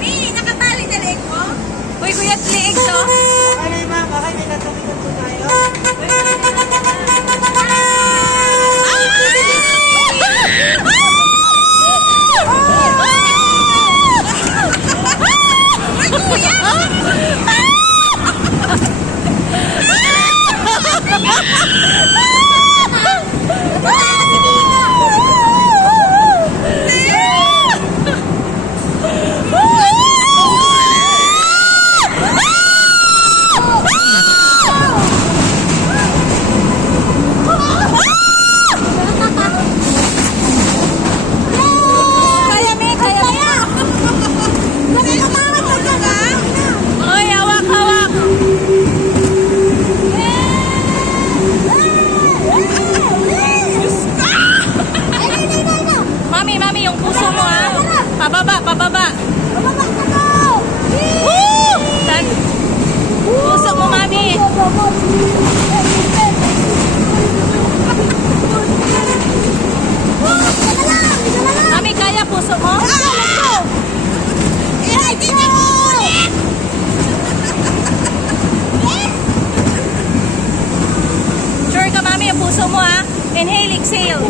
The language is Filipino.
Mi, nakatali na leg mo? Uy, kuya, liig to. Ano yung mga kakay, may natumitan po tayo. Kaya, Mi, kaya. Uy, hawak, hawak. Mami, mami, yung puso mo, ha? Pababa, pababa. Woo! Puso mo, mami. Mami, kaya puso mo? Sure ka, mami, yung puso mo, ha? Inhale, exhale.